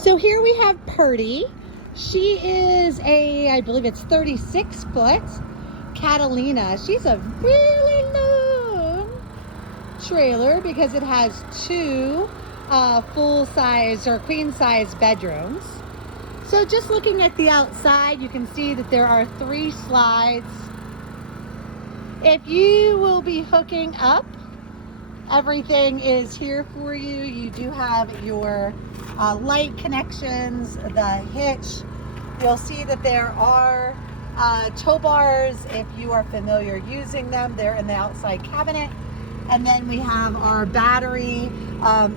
So here we have Perdy. She is I believe it's 36 foot Catalina. She's a really long trailer because it has two full-size or queen-size bedrooms. So just looking at the outside, you can see that there are 3 slides. If you will be hooking up, everything is here for you. You do have your light connections, the hitch. You'll see that there are tow bars if you are familiar using them. They're in the outside cabinet. And then we have our battery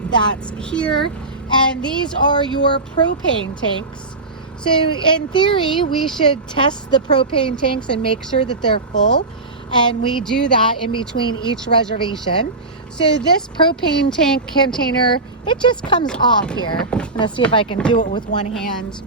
that's here. And these are your propane tanks. So in theory, we should test the propane tanks and make sure that they're full. And we do that in between each reservation. So this propane tank container, it just comes off here. I'm gonna see if I can do it with one hand.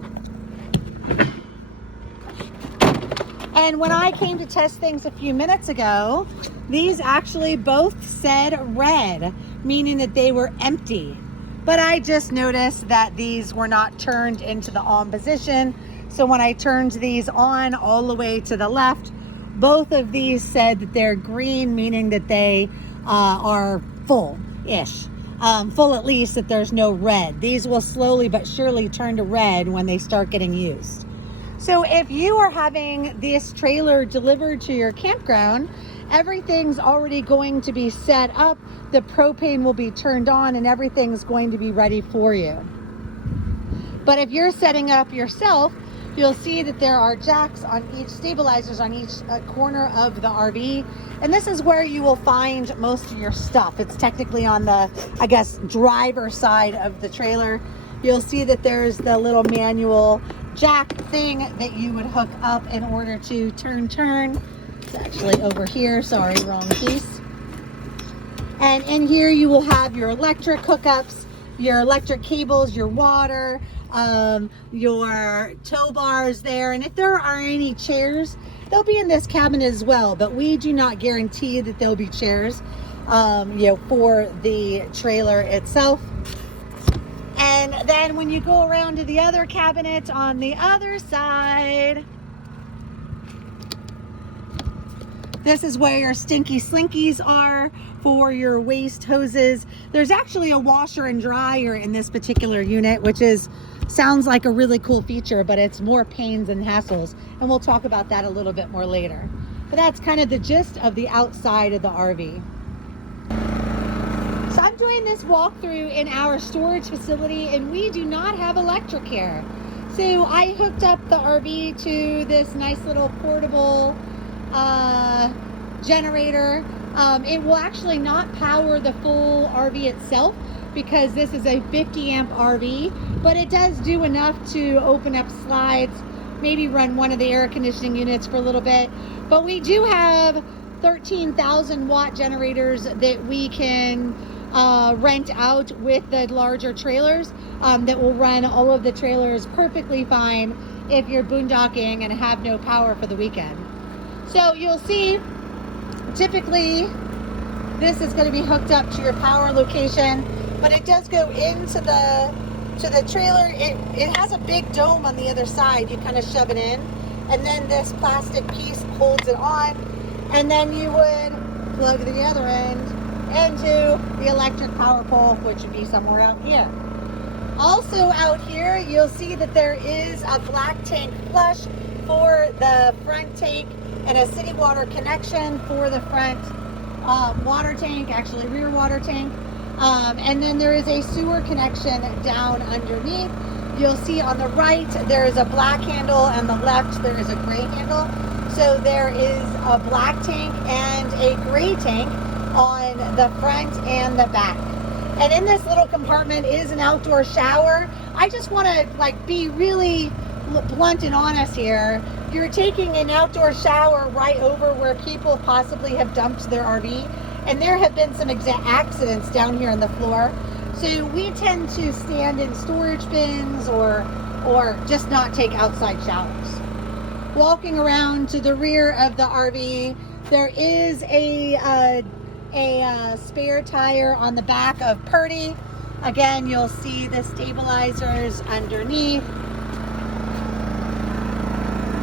And when I came to test things a few minutes ago, these actually both said red, meaning that they were empty. But I just noticed that these were not turned into the on position. So when I turned these on all the way to the left, both of these said that they're green, meaning that they are full-ish. Full at least, that there's no red. These will slowly but surely turn to red when they start getting used. So if you are having this trailer delivered to your campground, everything's already going to be set up. The propane will be turned on and everything's going to be ready for you. But if you're setting up yourself, you'll see that there are jacks on each, stabilizers on each corner of the RV. And this is where you will find most of your stuff. It's technically on the, I guess, driver side of the trailer. You'll see that there's the little manual jack thing that you would hook up in order to turn. It's actually over here, sorry, wrong piece. And in here you will have your electric hookups, your electric cables, your water, your tow bars there. And if there are any chairs, they'll be in this cabinet as well, but we do not guarantee that there'll be chairs, for the trailer itself. And then when you go around to the other cabinet on the other side, this is where your stinky slinkies are for your waste hoses. There's actually a washer and dryer in this particular unit, which sounds like a really cool feature, but it's more pains and hassles. And we'll talk about that a little bit more later. But that's kind of the gist of the outside of the RV. So I'm doing this walkthrough in our storage facility, and we do not have electric here. So I hooked up the RV to this nice little portable generator. It will actually not power the full RV itself because this is a 50 amp RV, but it does do enough to open up slides, maybe run one of the air conditioning units for a little bit. But we do have 13,000 watt generators that we can rent out with the larger trailers that will run all of the trailers perfectly fine if you're boondocking and have no power for the weekend. So you'll see, typically this is going to be hooked up to your power location, but it does go into the trailer. It has a big dome on the other side. You kind of shove it in, and then this plastic piece holds it on, and then you would plug the other end into the electric power pole, which would be somewhere out here. Also out here, you'll see that there is a black tank flush for the front tank and a city water connection for the front water tank, actually rear water tank. And then there is a sewer connection down underneath. You'll see on the right, there is a black handle, and the left, there is a gray handle. So there is a black tank and a gray tank on the front and the back. And in this little compartment is an outdoor shower. I just want to be really blunt and honest here. You're taking an outdoor shower right over where people possibly have dumped their RV, and there have been some accidents down here on the floor. So we tend to stand in storage bins or just not take outside showers. Walking around to the rear of the RV, there is a spare tire on the back of Perdy. Again, you'll see the stabilizers underneath.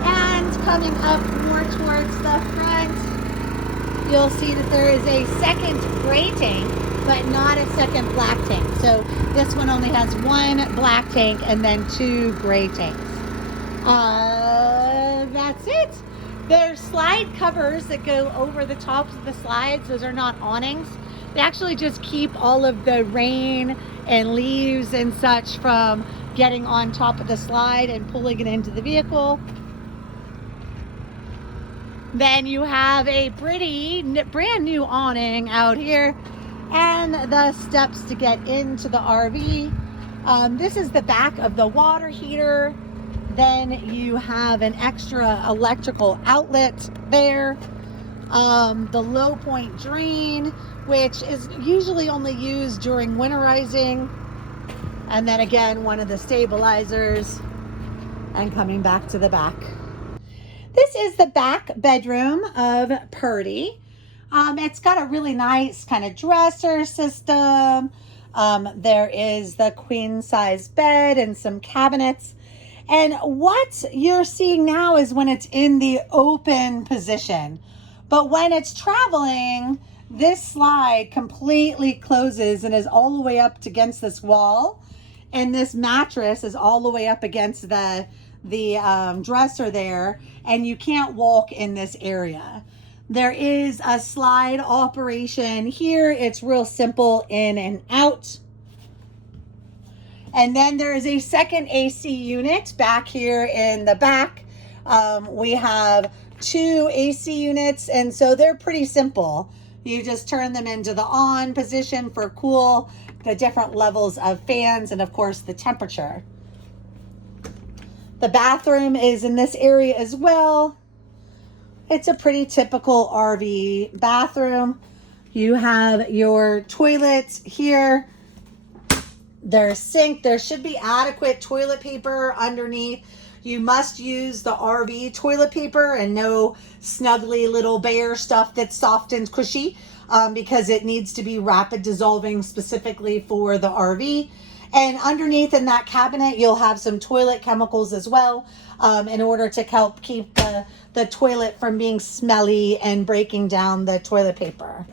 And coming up more towards the front, you'll see that there is a second gray tank, but not a second black tank. So this one only has one black tank and then two gray tanks. That's it. There's slide covers that go over the tops of the slides. Those are not awnings. They actually just keep all of the rain and leaves and such from getting on top of the slide and pulling it into the vehicle. Then you have a pretty brand new awning out here and the steps to get into the RV. This is the back of the water heater. Then you have an extra electrical outlet there. The low point drain, which is usually only used during winterizing. And then again, one of the stabilizers, and coming back to the back. This is the back bedroom of Perdy. It's got a really nice kind of dresser system. There is the queen size bed and some cabinets. And what you're seeing now is when it's in the open position. But when it's traveling, this slide completely closes and is all the way up against this wall. And this mattress is all the way up against the dresser there. And you can't walk in this area. There is a slide operation here. It's real simple, in and out. And then there is a second AC unit back here in the back. We have two AC units, and so they're pretty simple. You just turn them into the on position for cool, the different levels of fans, and of course the temperature. The bathroom is in this area as well. It's a pretty typical RV bathroom. You have your toilets here. There's sink. There should be adequate toilet paper underneath. You must use the RV toilet paper and no snuggly little bear stuff that's soft and squishy, because it needs to be rapid dissolving specifically for the RV. And underneath in that cabinet, you'll have some toilet chemicals as well, in order to help keep the toilet from being smelly and breaking down the toilet paper.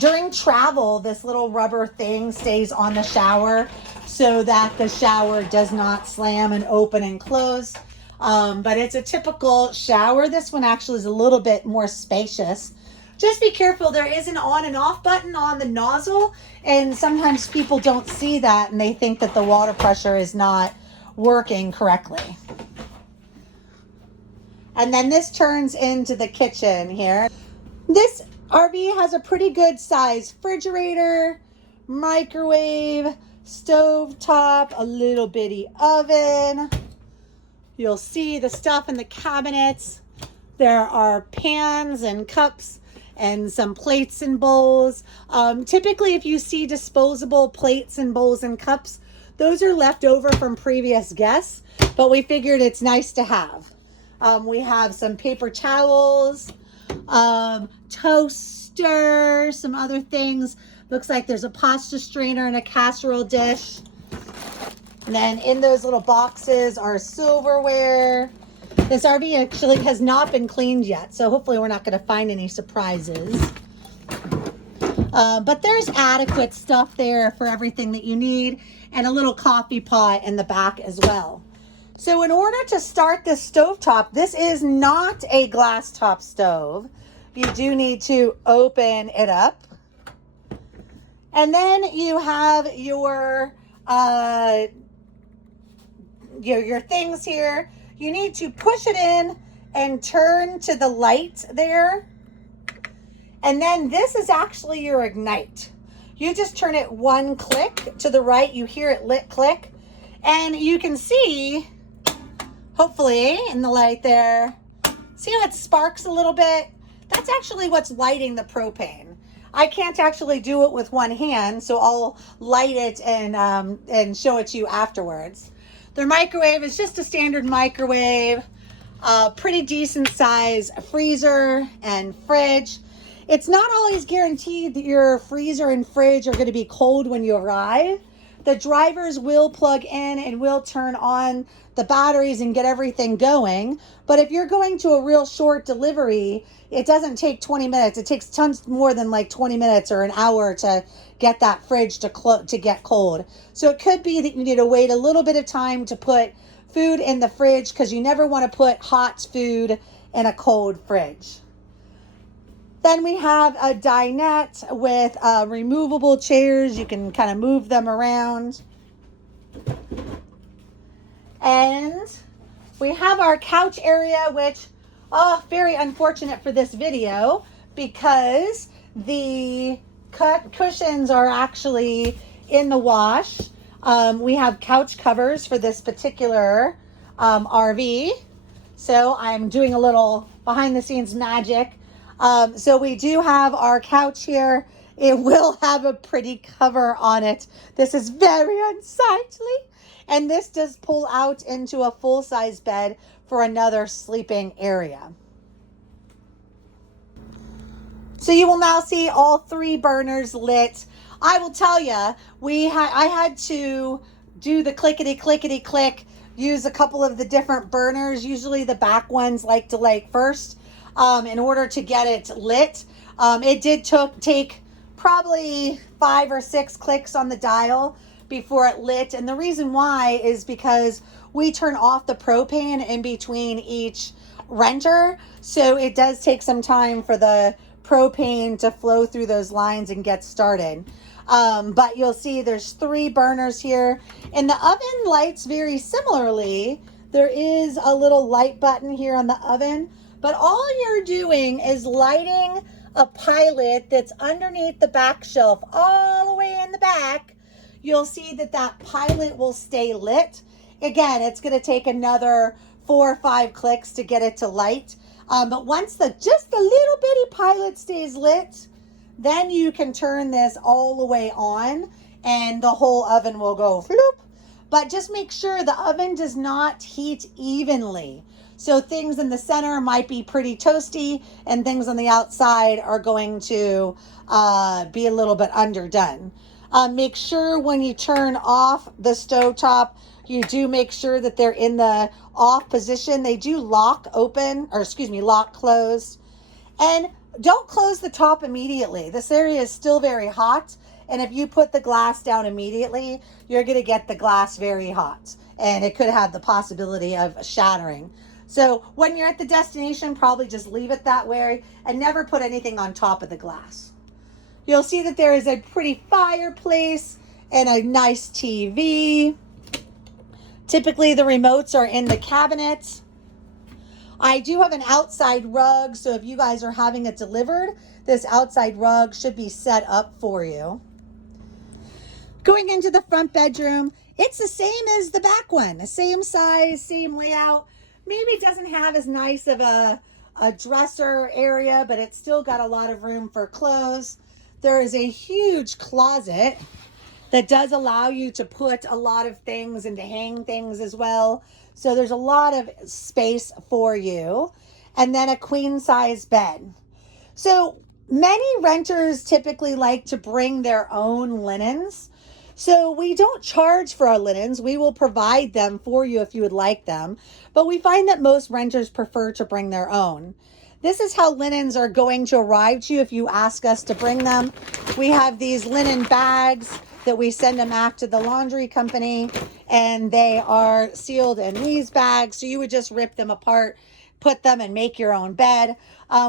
During travel, this little rubber thing stays on the shower so that the shower does not slam and open and close. But it's a typical shower. This one actually is a little bit more spacious. Just be careful. There is an on and off button on the nozzle, and sometimes people don't see that and they think that the water pressure is not working correctly. And then this turns into the kitchen here. This RV has a pretty good size refrigerator, microwave, stove top, a little bitty oven. You'll see the stuff in the cabinets. There are pans and cups and some plates and bowls. Typically, if you see disposable plates and bowls and cups, those are left over from previous guests, but we figured it's nice to have. We have some paper towels, toaster, some other things. Looks like there's a pasta strainer and a casserole dish. And then in those little boxes are silverware. This RV actually has not been cleaned yet, so hopefully we're not going to find any surprises. But there's adequate stuff there for everything that you need, and a little coffee pot in the back as well. So in order to start this stovetop, this is not a glass top stove. You do need to open it up. And then you have your things here. You need to push it in and turn to the light there. And then this is actually your ignite. You just turn it one click to the right. You hear it lit click. And you can see, hopefully in the light there, see how it sparks a little bit? That's actually what's lighting the propane. I can't actually do it with one hand, so I'll light it and show it to you afterwards. Their microwave is just a standard microwave, pretty decent size freezer and fridge. It's not always guaranteed that your freezer and fridge are going to be cold when you arrive. The drivers will plug in and will turn on the batteries and get everything going. But if you're going to a real short delivery, it doesn't take 20 minutes. It takes tons more than like 20 minutes or an hour to get that fridge to get cold. So it could be that you need to wait a little bit of time to put food in the fridge, because you never want to put hot food in a cold fridge. Then we have a dinette with removable chairs. You can kind of move them around. And we have our couch area, which, very unfortunate for this video, because the cushions are actually in the wash. We have couch covers for this particular RV. So I'm doing a little behind the scenes magic. So we do have our couch here. It will have a pretty cover on it. This is very unsightly. And this does pull out into a full-size bed for another sleeping area. So you will now see all 3 burners lit. I will tell you, I had to do the clickety click, use a couple of the different burners. Usually the back ones like to light first in order to get it lit. It did take probably 5 or 6 clicks on the dial before it lit. And the reason why is because we turn off the propane in between each renter. So it does take some time for the propane to flow through those lines and get started. But you'll see there's 3 burners here, and the oven lights very similarly. There is a little light button here on the oven, but all you're doing is lighting a pilot that's underneath the back shelf all the way in the back. You'll see that pilot will stay lit. Again, it's going to take another 4 or 5 clicks to get it to light. But once just the little bitty pilot stays lit, then you can turn this all the way on and the whole oven will go floop. But just make sure the oven does not heat evenly. So things in the center might be pretty toasty and things on the outside are going to be a little bit underdone. Make sure when you turn off the stovetop, you do make sure that they're in the off position. They do lock closed. And don't close the top immediately. This area is still very hot. And if you put the glass down immediately, you're going to get the glass very hot. And it could have the possibility of shattering. So when you're at the destination, probably just leave it that way and never put anything on top of the glass. You'll see that there is a pretty fireplace and a nice TV. Typically the remotes are in the cabinets. I do have an outside rug, so if you guys are having it delivered, this outside rug should be set up for you. Going into the front bedroom, it's the same as the back one. The same size, same layout. Maybe it doesn't have as nice of a dresser area, but it's still got a lot of room for clothes. There is a huge closet that does allow you to put a lot of things and to hang things as well. So there's a lot of space for you. And then a queen size bed. So many renters typically like to bring their own linens. So we don't charge for our linens. We will provide them for you if you would like them. But we find that most renters prefer to bring their own. This is how linens are going to arrive to you if you ask us to bring them. We have these linen bags that we send them after the laundry company, and they are sealed in these bags. So you would just rip them apart, put them and make your own bed.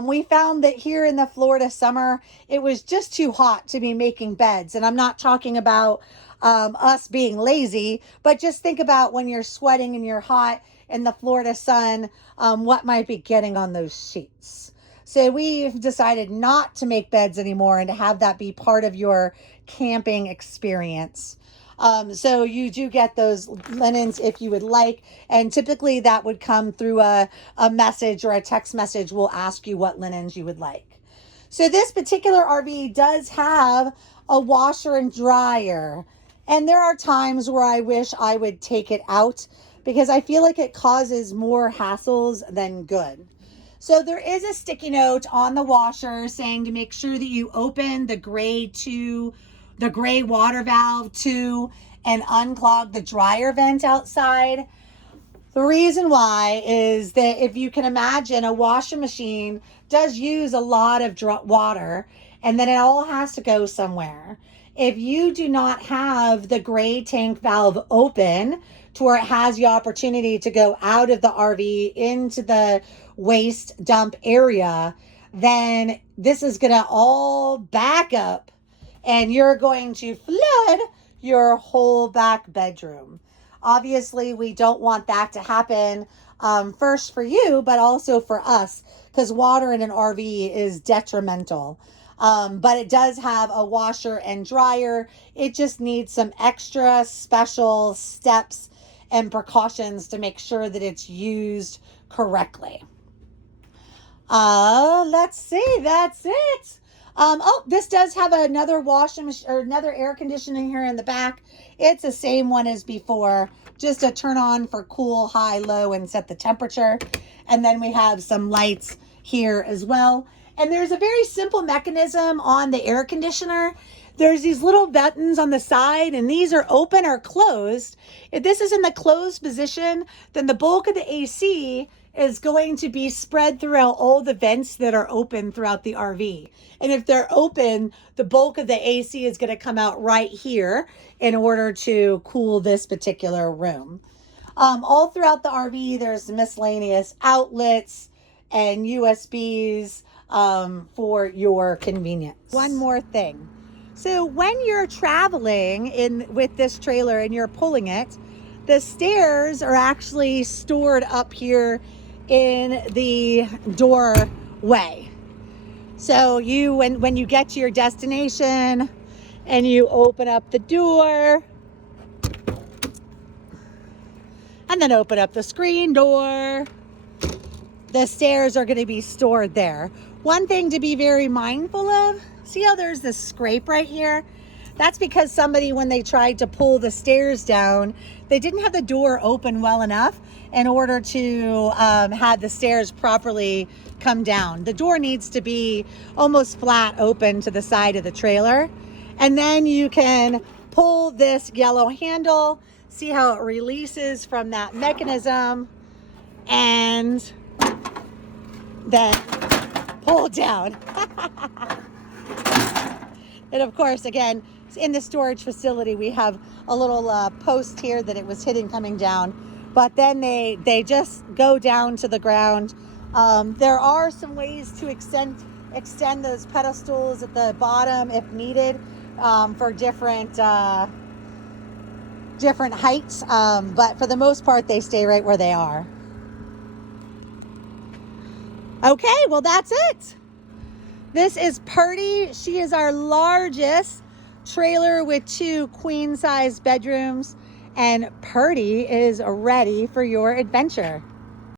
We found that here in the Florida summer, it was just too hot to be making beds. And I'm not talking about us being lazy, but just think about when you're sweating and you're hot in the Florida sun, what might be getting on those sheets. So we've decided not to make beds anymore and to have that be part of your camping experience. So you do get those linens if you would like. And typically that would come through a message or a text message. We'll ask you what linens you would like. So this particular RV does have a washer and dryer. And there are times where I wish I would take it out because I feel like it causes more hassles than good. So there is a sticky note on the washer saying to make sure that you open the gray water valve to and unclog the dryer vent outside. The reason why is that if you can imagine, a washing machine does use a lot of water, and then it all has to go somewhere. If you do not have the gray tank valve open to where it has the opportunity to go out of the RV into the waste dump area, then this is going to all back up and you're going to flood your whole back bedroom. Obviously, we don't want that to happen, first for you, but also for us, because water in an RV is detrimental. But it does have a washer and dryer. It just needs some extra special steps and precautions to make sure that it's used correctly. Let's see, that's it. Oh, this does have another washing machine or another air conditioning here in the back. It's the same one as before, just a turn on for cool, high, low, and set the temperature. And then we have some lights here as well. And there's a very simple mechanism on the air conditioner. There's these little buttons on the side, and these are open or closed. If this is in the closed position, then the bulk of the AC is going to be spread throughout all the vents that are open throughout the RV. And if they're open, the bulk of the AC is going to come out right here in order to cool this particular room. All throughout the RV, there's miscellaneous outlets and USBs for your convenience. One more thing. So when you're traveling with this trailer and you're pulling it, the stairs are actually stored up here in the doorway. So when you get to your destination and you open up the door and then open up the screen door, the stairs are going to be stored there. One thing to be very mindful of, see how there's this scrape right here? That's because somebody, when they tried to pull the stairs down, they didn't have the door open well enough in order to have the stairs properly come down. The door needs to be almost flat open to the side of the trailer. And then you can pull this yellow handle, see how it releases from that mechanism, and then pull down. And of course, again, in the storage facility, we have a little post here that it was hidden coming down, but then they just go down to the ground. There are some ways to extend those pedestals at the bottom if needed, for different heights, but for the most part, they stay right where they are. Okay, well, that's it. This is Perdy. She is our largest trailer with 2 queen-size bedrooms, and Perdy is ready for your adventure.